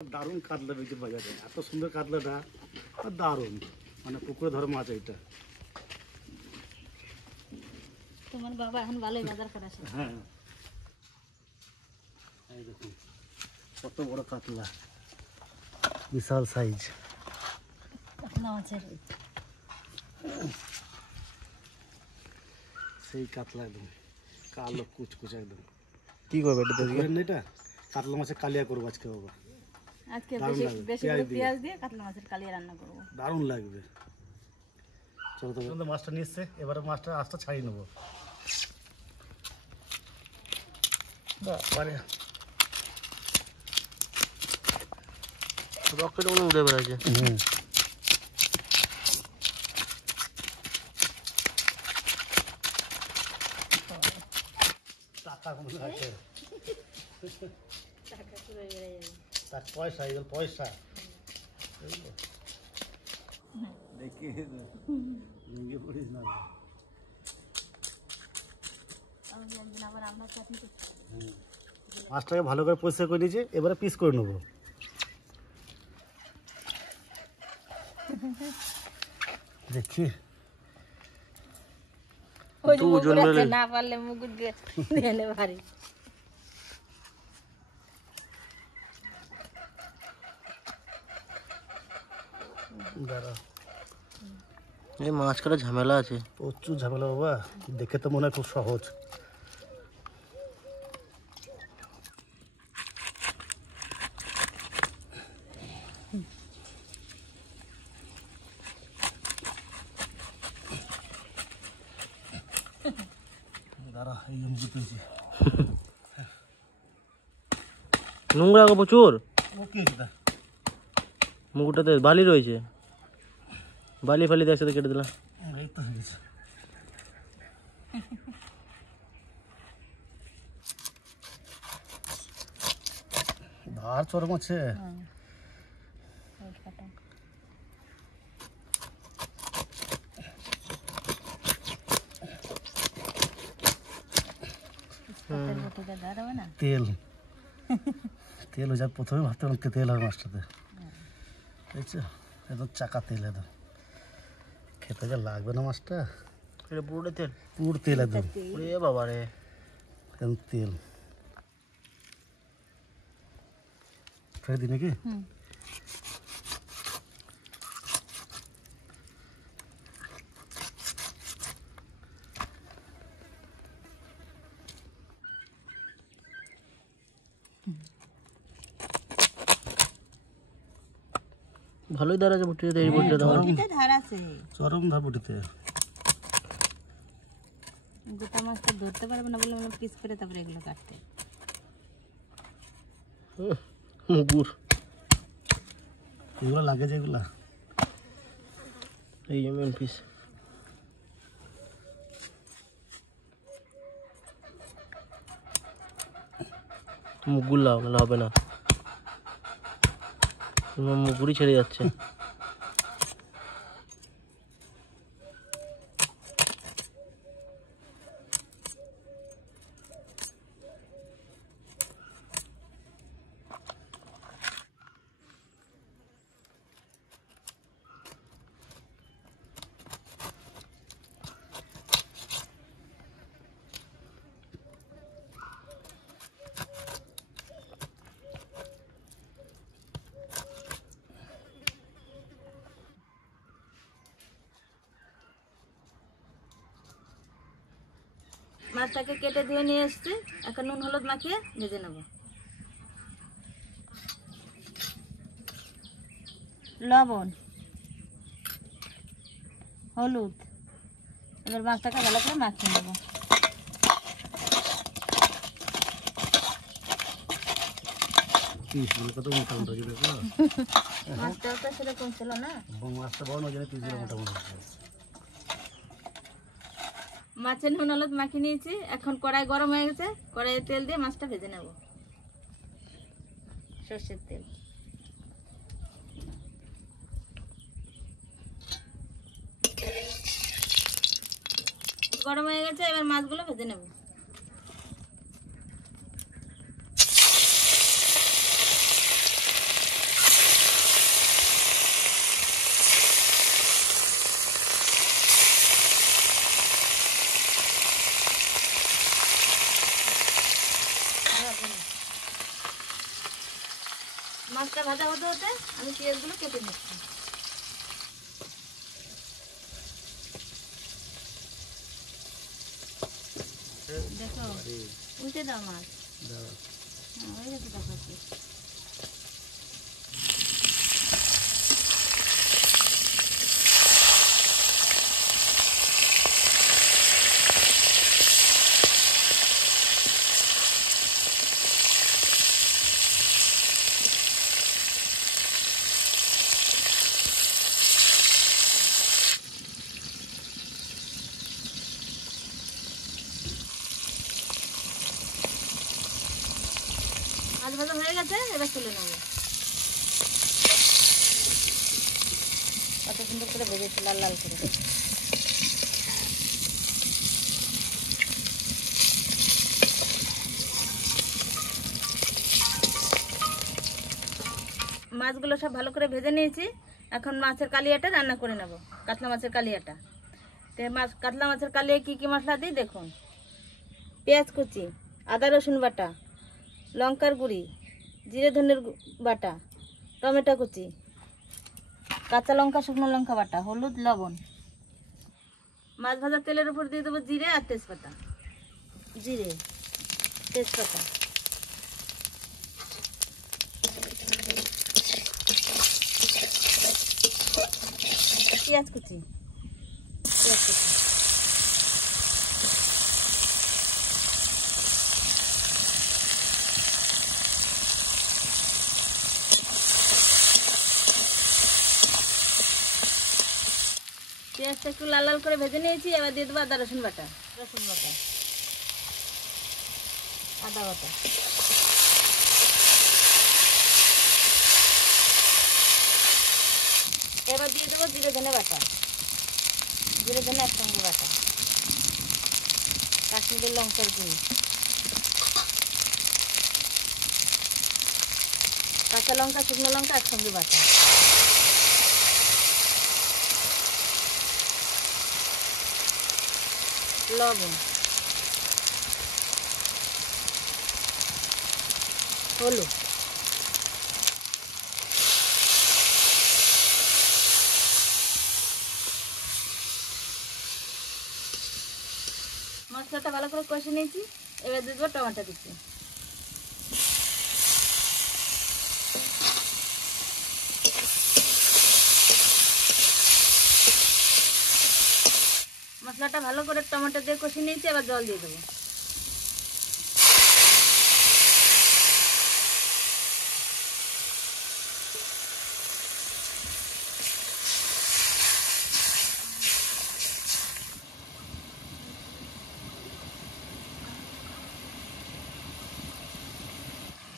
দারুণ কাতলা বেঁচে বাজারে, এত সুন্দর কাতলাটা, দারুণ, মানে পুকুরে ধরা মাছ এইটা। তোমার বাবা এখন ভালোই বাজার করে আসে। হ্যাঁ, এই দেখুন কত বড় কাতলা, বিশাল সাইজ কাতলা মাছের। সেই কাতলা একদম কালো কুচকুচ একদম। কি করবে এটা? এটা কাতলা মাছের কালিয়া করবো আজকে বাবা। আজকে বেশি করে পেঁয়াজ দিয়ে কাতলা মাছের কালিয়া রান্না করব। দারুণ লাগবে। চলো তো, মাছটা নিয়ে এসছে, এবারে মাছটা আস্তে ছাড়িয়ে নেবো। বাবারে, রকেট মনে উড়ে বেড়াচ্ছে। টাকা মনে আছে, টাকা পুরো বেড়ে যাবে। তার পয়সা, এগুলো পয়সা দেখি ভেঙে পড়িস না। আবার আমরা চাটনি মাছটাকে ভালো করে পরিষ্কার করে নিয়েছি, এবারে পিস করে নেবো। দেখি না পারলে মুগুর দিয়ে এনে ভারী। এই মাছ কাটা ঝামেলা আছে, প্রচুর ঝামেলা বাবা, দেখে তো মনে হয় খুব সহজ। নোংরা প্রচুর। মুকুটাতে বালি রয়েছে, বালি ফালি একসাথে কেটে দিলাম। ধার চরম আছে। তেল তেল হয়ে যায়, প্রথমে ভাবতে অনেকটা তেল হয় মাছটাতে, বুঝছো? একদম চাকা তেল, একদম খেতে যা লাগবে না মাছটা। এটা পুরোটা তেল, পুরো তেল একদম। বাবা রে, একদম তেল ফেলে দিই নাকি? ভালোই ধার আছে বুটিতে, এই বুটিতে ধার আছে, চরম ধার বুটিতে। গোটা মাছটা ধরতে পারবে না বলে আমরা পিস করে তারপরে এগুলো কাটতে। মুগুর এগুলো লাগে যেগুলা, এই মেন পিস। মুগুর লাও, নাহলে হবে না, মুগুরই ছেড়ে যাচ্ছে। মাছটাকে কেটে ধুয়ে নিয়ে এসছি, এখন নুন হলুদ মাখিয়ে ভেজে নেব। লবণ, হলুদ, এবার মাছটাকে ভালো করে মাখিয়ে নেব। মাছটাও তো সেরকম ছিল না, মাছটা বড় নয়, পিসগুলো মোটামুটি। মাছের নুন হলুদ মাখিয়ে নিয়েছি, এখন কড়াই গরম হয়ে গেছে, কড়াইয়ে তেল দিয়ে মাছটা ভেজে নেব। সর্ষের তেল, গরম হয়ে গেছে, এবার মাছগুলো ভেজে নেব। মাছটা ভাজা হতে হতে আমি পেঁয়াজগুলো কেটে নিচ্ছি। দেখো উল্টে দাও মাছ। হ্যাঁ হয়ে গেছে দেখো। মাছ ভাজা হয়ে গেছে, এবার তুলে নেবো। কত সুন্দর করে ভেজেছি লাল লাল করে। মাছগুলো সব ভালো করে ভেজে নিয়েছি। এখন মাছের কালিয়াটা রান্না করে নেব, কাতলা মাছের কালিয়াটা। তো কাতলা মাছের কালিয়া কী কী মশলা দিই দেখুন। পেঁয়াজ কুচি, আদা রসুন বাটা, লঙ্কার গুঁড়ি, জিরে ধনের বাটা, টমেটো কুচি, কাঁচা লঙ্কা, শুকনো লঙ্কা বাটা, হলুদ, লবণ। মাছ ভাজার তেলের উপর দিয়ে দেবো জিরে আর তেজপাতা। জিরে, তেজপাতা, পেঁয়াজ কুচি, পেঁয়াজ কুচি, পেঁয়াজটা একটু লাল লাল করে ভেজে নিয়েছি। এবার দিয়ে দেবো আদা রসুন বাটা, রসুন বাটা, আদা বাটা, এবার দিয়ে দেবো জিরে ধনে বাটা, জিরে ধনে একসঙ্গে বাটা, কাশ্মীরের লঙ্কার গুঁড়ি, কাঁচা লঙ্কা, শুকনো লঙ্কা একসঙ্গে বাটা, লবণ, হলুদ, মশলাটা ভালো করে কষে নিয়েছি। এবার দিয়ে দেবো টমেটো কুচি। মশলাটা ভালো করে টমেটো দিয়ে কষে নিয়েছি। এবার জল দিয়ে দেবো।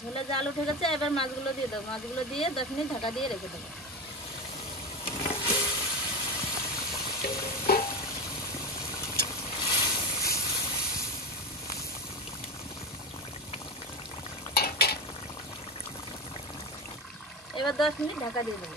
ঝোলে জাল উঠে গেছে, এবার মাছগুলো দিয়ে দেবো। মাছগুলো দিয়ে 10 মিনিট ঢাকা দিয়ে রেখে দেবো। এবার 10 মিনিট ঢাকা দিয়ে দেবো।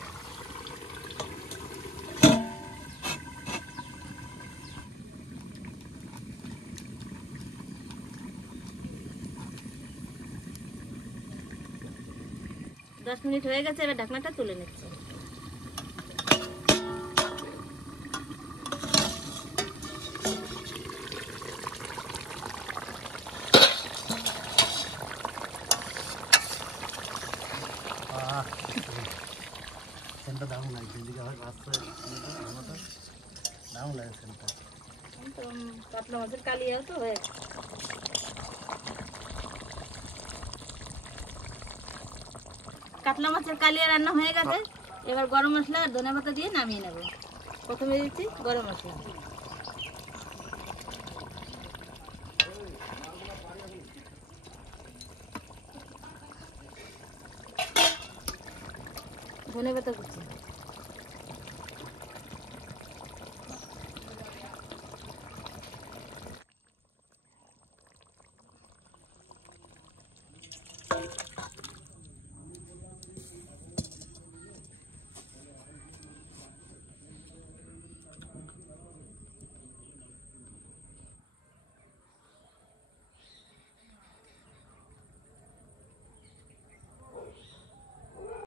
দশ মিনিট হয়ে গেছে, এবার ঢাকনাটা তুলে নিচ্ছি। সেন্টটা দারুণ লাগছে, এদিকে আবার রাস্তায় দারুণ লাগে সেন্টটা। কাতলা মাছের কালিয়া তো হয়ে কাতলা মাছের কালিয়া রান্না হয়ে গেছে। এবার গরম মশলা আর ধনে পাতা দিয়ে নামিয়ে নেব। প্রথমে দিচ্ছি গরম মশলা, ধনে পাতা কুচি,